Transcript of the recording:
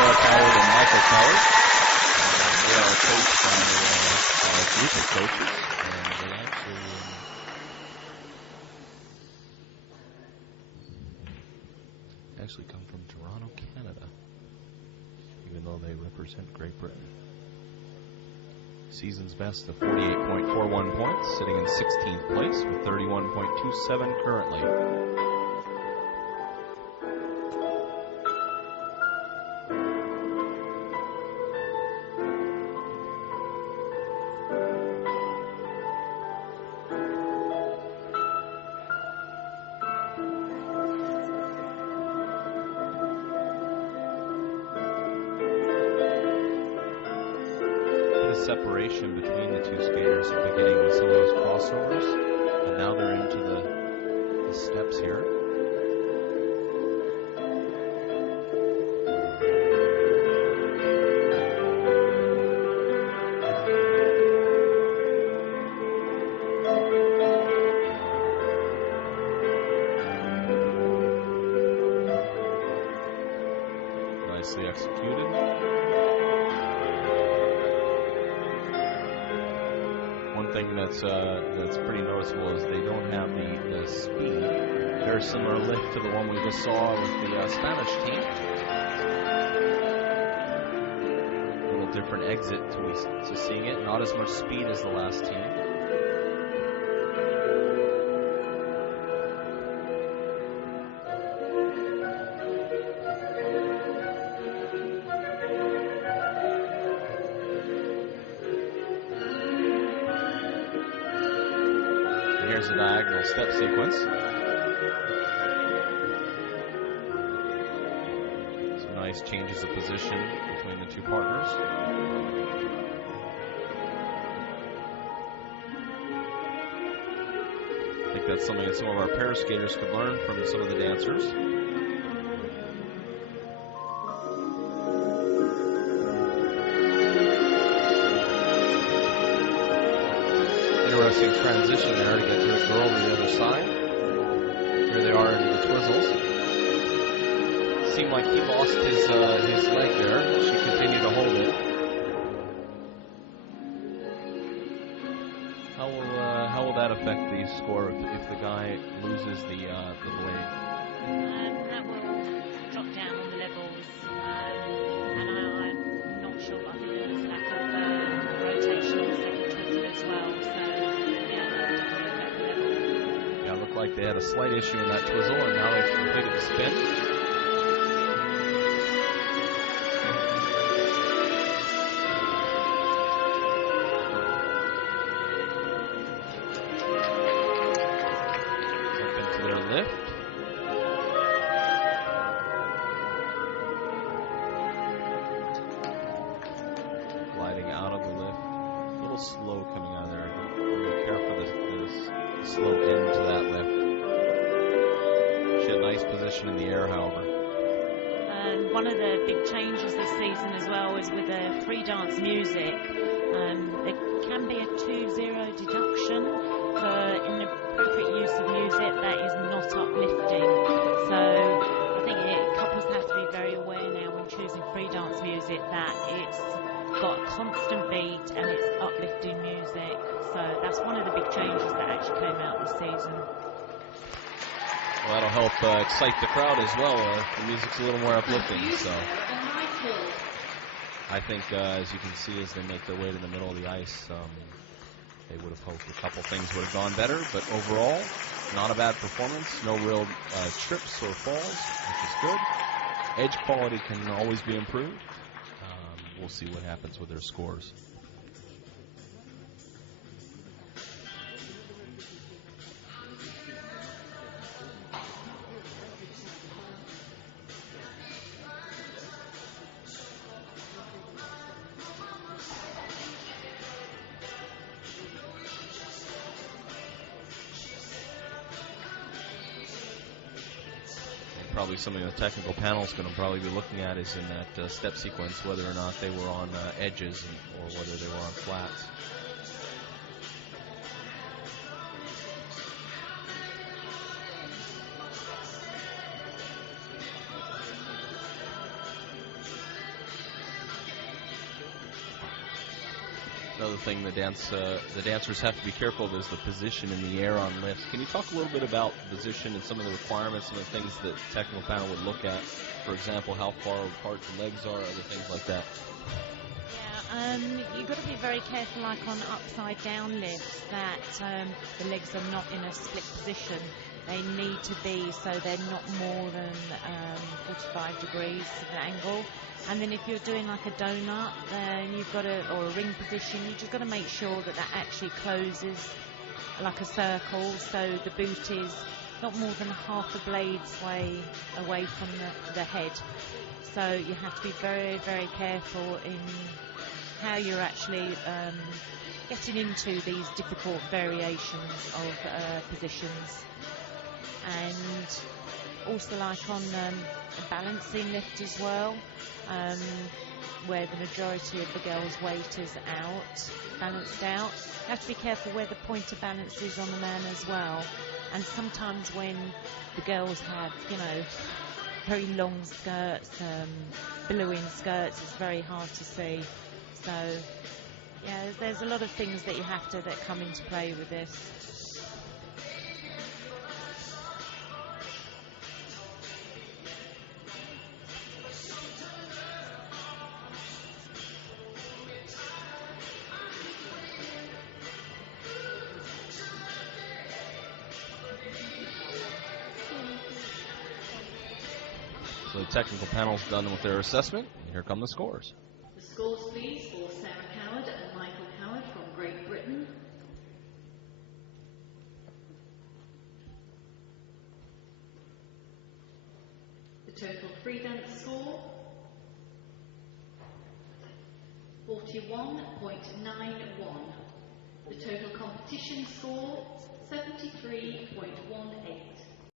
Sarah Coward and Michael Coward. They are coached by a group of coaches, and they actually come from Toronto, Canada, even though they represent Great Britain. Season's best of 48.41 points, sitting in 16th place with 31.27 currently. Separation between the two skaters at the beginning with some of those crossovers, and now they're into the steps here. Nicely executed. One thing that's pretty noticeable is they don't have the speed. Very similar lift to the one we just saw with the Spanish team. A little different exit to seeing it. Not as much speed as the last team. Here's a diagonal step sequence. Some nice changes of position between the two partners. I think that's something that some of our pair skaters could learn from some of the dancers. Interesting transition there to get to the girl on the other side. Here they are into the twizzles. Seemed like he lost his leg there. She continued to hold it. How will that affect the score if the guy loses the blade? That will drop down on the levels, and I'm not sure. I think there's lack of rotation on the second twizzle as well. So yeah, that will definitely affect the level. Yeah, it looked like they had a slight issue in that twizzle, and now they've completed the spin. Lift. Gliding out of the lift. A little slow coming out of there. Really care for the slow end to that lift. She had nice position in the air, however. And one of the big changes this season as well is with the free dance music. There can be a 2-0 deduction for inappropriate use of music that is not uplifting. So I think couples have to be very aware now when choosing free dance music that it's got a constant beat and it's uplifting music. So that's one of the big changes that actually came out this season. Well, that'll help excite the crowd as well. The music's a little more uplifting, so I think, as you can see, as they make their way to the middle of the ice, they would have hoped a couple things would have gone better. But overall, not a bad performance. No real trips or falls, which is good. Edge quality can always be improved. We'll see what happens with their scores. Probably something the technical panel is going to probably be looking at is in that step sequence, whether or not they were on edges or whether they were on flats. Another thing the dancers have to be careful of is the position in the air on lifts. Can you talk a little bit about the position and some of the requirements and the things that the technical panel would look at? For example, how far apart the legs are, other things like that. Yeah, you've got to be very careful, like on upside down lifts, that the legs are not in a split position. They need to be so they're not more than 45 degrees of an angle. And then if you're doing like a donut, then you've got to, or a ring position, you've just got to make sure that that actually closes like a circle, so the boot is not more than half a blade's way away from the head. So you have to be very, very careful in how you're actually getting into these difficult variations of positions. And also like on a balancing lift as well, where the majority of the girls' weight is out, balanced out. You have to be careful where the point of balance is on the man as well. And sometimes when the girls have, you know, very long skirts, billowing skirts, it's very hard to see. So, yeah, there's a lot of things that you have to, that come into play with this. So the technical panel's done with their assessment. Here come the scores. The scores, please, for Sarah Coward and Michael Coward from Great Britain. The total free dance score, 41.91. The total competition score,